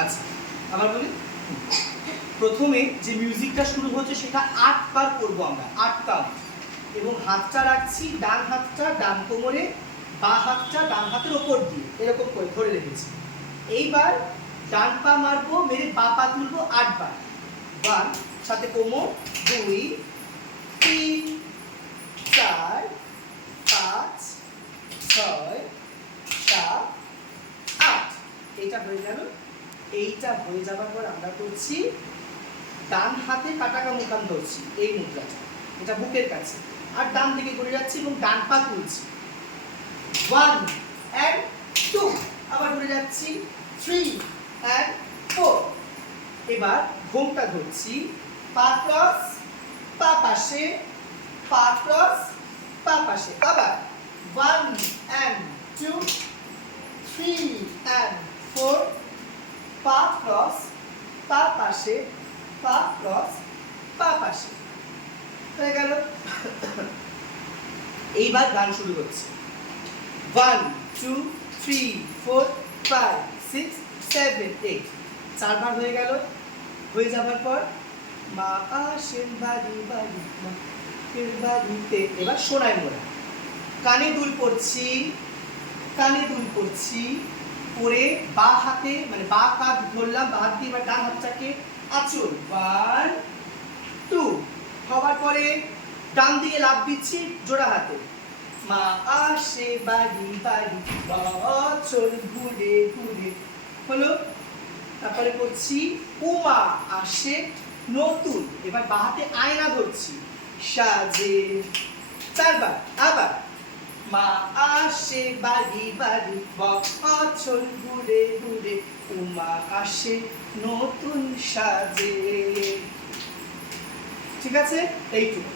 আচ্ছা আবার বলি, প্রথমে যে মিউজিকটা শুরু হচ্ছে সেটা 8 বার করবো আমরা, 8 কাউন্ট, এবং হাতটা রাখছি ডান হাতটা ডান কোমরে, বাঁ হাতটা ডান হাতের ওপর দিয়ে এরকম করে ধরে রেখেছি। এইবার ডান পা মারবো, মেরে বাঁ পা তুলবো 8 বার। 1 সাথে কোমর, 2 3 4 5 6 7 8। এইটা হয়ে গেল। এইটা হয়ে যাবার পর আমরা করছি ডান হাতে কাটাকা মুকাম ধরছি, এই মুদ্রাটা, এটা বুকের কাছে, আর ডান দিকে করে যাচ্ছি এবং ডান পা তুলছি। 1 and 2, আবার ঘুরে যাচ্ছি 3 and 4। এবার ঘোমটা ধরছি, পা ক্রস, পা পাশে, পা ক্রস, পা পাশে। আবার 1 and 2 3 and 4, পা ক্রস, পা পাশে, পা ক্রস, পা পাশে। হয়ে গেল। এইবার গান শুরু হচ্ছে। 1 2 3 4 5 6 7 8, 4 বার হয়ে গেল। হয়ে যাবার পর মা আসেন বাড়ি বাড়ি মায়ের বাড়িতে, এবার সোনাই মোরা, কানে দুল পড়ছি, কানে দুল পড়ছি, পরে বাঁ হাতে মানে বাঁ কাঁধ ধরলাম, বাঁ হাত দিয়ে এবার ডান হাতটাকে আঁচল, 1 2 হওয়ার পরে ডান দিকে লাফ দিচ্ছি জোড়া হাতে, মা আসে বাড়ি বাড়ি বছর ঘুরে ঘুরে, হলো। তারপরে করছি উমা আসে নতুন, এবার বাঁ হাতে আয়না ধরছি, সাজে, 4 বার। আবার মা আসে বাড়ি বাড়ি বছর ঘুরে ঘুরে, উমা আসে নতুন সাজে। ঠিক আছে, এইটুকু।